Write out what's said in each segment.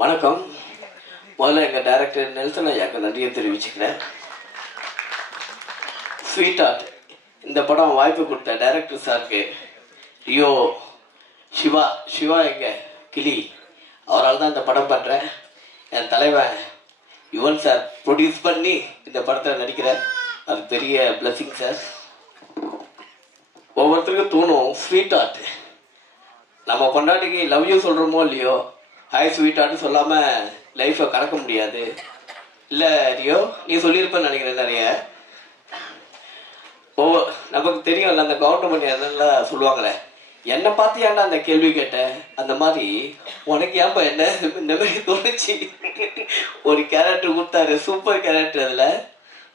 வணக்கம். முதல்ல எங்கள் டைரக்டர் நெல்சன் ஐயாக்கு நன்றியை தெரிவிச்சுக்கிறேன். ஸ்வீட் ஆர்ட் இந்த படம் வாய்ப்பு கொடுத்த டைரக்டர் சாருக்கு, ரியோ சிவா எங்கள் கிளி அவரால் தான் இந்த படம் பண்ணுறேன். என் தலைவன் யுவன் சார் ப்ரொடியூஸ் பண்ணி இந்த படத்தில் நடிக்கிறேன். அது பெரிய பிளஸிங் சார். ஒவ்வொருத்தருக்கும் தோணும் ஸ்வீட் ஆர்ட். நம்ம பொண்டாட்டிக்கு லவ் யூ சொல்கிறோமோ இல்லையோ, ஹாய் ஸ்வீட் ஆர்ட்னு சொல்லாமல் லைஃப்பை கடக்க முடியாது. இல்லை ரியோ, நீ சொல்லியிருப்பேன்னு நினைக்கிறேன் நிறைய. நமக்கு தெரியும்ல, அந்த கவர்மெண்ட் என்னெல்லாம் சொல்லுவாங்களே, என்னை பார்த்து ஏன்டா அந்த கேள்வி கேட்டேன், அந்த மாதிரி உனக்கு ஏன்பா என்ன இந்த மாதிரி தோணுச்சு. ஒரு கேரக்டர் கொடுத்தாரு, சூப்பர் கேரக்டர். அதில்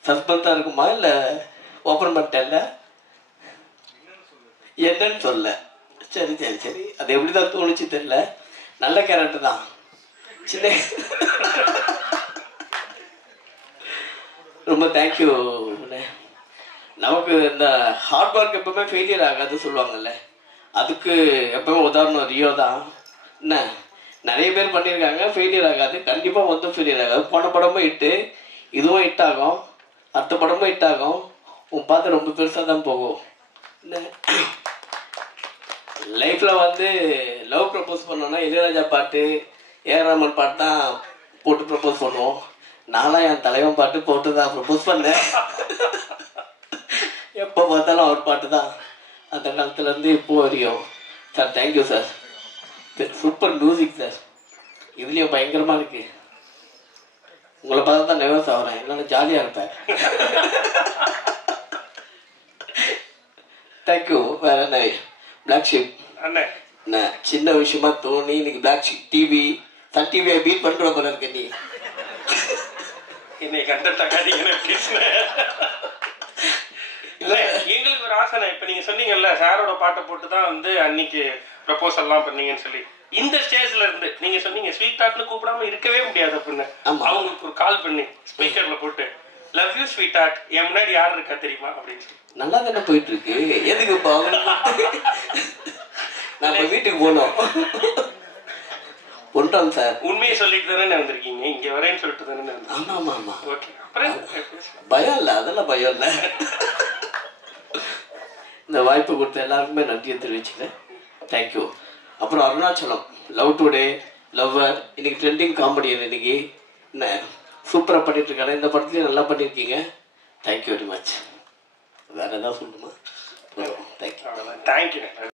சஸ்பென்ஸாக இருக்குமா இல்லை ஓப்பன் பண்ணிட்டேன்ல, என்னன்னு சொல்ல. சரி சரி சரி, அது எப்படி தான் தோணுச்சு தெரியல. நல்ல கேரக்டர் தான். சின்ன ரொம்ப தேங்க்யூ. நமக்கு இந்த ஹார்ட் ஒர்க் எப்பவுமே ஃபெயிலியர் ஆகாது சொல்லுவாங்கல்ல, அதுக்கு எப்பவுமே உதாரணம் ரியோ தான். என்ன நிறைய பேர் பண்ணியிருக்காங்க, ஃபெயிலியர் ஆகாது. கண்டிப்பாக மொத்தம் ஃபெயிலியர் ஆகாது. போன படமும் ஹிட்டு, இதுவும் ஹிட் ஆகும், அடுத்த படமும் ஹிட் ஆகும். உன் பார்த்து ரொம்ப பெருசாக தான் போகும். என்ன லைஃப்பில் வந்து லவ் ப்ரப்போஸ் பண்ணோன்னா இளையராஜா பாட்டு, ஏஆர் ரஹ்மான் பாட்டு தான் போட்டு ப்ரப்போஸ் பண்ணுவோம். நான்லாம் என் தலைவன் பாட்டு போட்டு தான் ப்ரப்போஸ் பண்ணேன். எப்போ பார்த்தாலும் அவர் பாட்டு தான் அந்த காலத்துலேருந்து இப்போ வரையும். Sir thank you sir, super music sir. இதுலேயும் பயங்கரமாக இருக்குது. உங்களை பார்த்தா தான் நெர்வஸ் ஆகிறேன், இல்லைன்னா ஜாலியாக இருப்பேன். தேங்க்யூ. வேற என்ன, பிளாக் ஷிப் அண்ணா சின்ன விஷயமா தோணி இன்னைக்கு பிளாக் ஷிப் டிவி, சன் டிவியை பீட் பண்ணுற போல இருக்க. நீ இன்னைக்கு இல்லை, எங்களுக்கு ஒரு ஆசை. இப்போ நீங்கள் சொன்னீங்கல்ல, சாரோட பாட்டை போட்டு தான் வந்து அன்னைக்கு ப்ரப்போசல்லாம் பண்ணீங்கன்னு சொல்லி, இந்த ஸ்டேஜ்ல இருந்து நீங்க சொன்னீங்க ஸ்வீட் ஆர்ட்னு கூப்பிடாம இருக்கவே முடியாது அப்படின்னு. அவங்களுக்கு ஒரு கால் பண்ணி ஸ்பீக்கர்ல போட்டு, லவ் யூ ஸ்வீட் ஆர்ட், என் முன்னாடி யார் இருக்கா தெரியுமா அப்படின்னு சொல்லி. நல்லா தானே போயிட்டு இருக்கு. எதுக்கு நம்ம வீட்டுக்கு போனோம் ஒன்றாம் சார். உண்மையை சொல்லிட்டு தானே வந்திருக்கீங்க, இங்க வரேன்னு சொல்லிட்டு தானே. ஆமா ஆமா ஆமா. ஓகே, அப்புறம் பயம் இல்லை, அதெல்லாம் பயம் இல்லை. இந்த வாய்ப்பு கொடுத்த எல்லாருக்குமே நன்றியை தெரிவிச்சுக்கிறேன். தேங்க்யூ. அப்புறம் அருணாச்சலம், லவ் டுடே, லவ்வர், இன்னைக்கு ட்ரெண்டிங் காமெடியன். இன்னைக்கு என்ன சூப்பராக பண்ணிட்டு இருக்காரு. இந்த படத்துலேயும் நல்லா பண்ணியிருக்கீங்க. Thank you very much. வேற ஏதாவது சொல்லணுமா? தேங்க்யூ. தேங்க்யூ.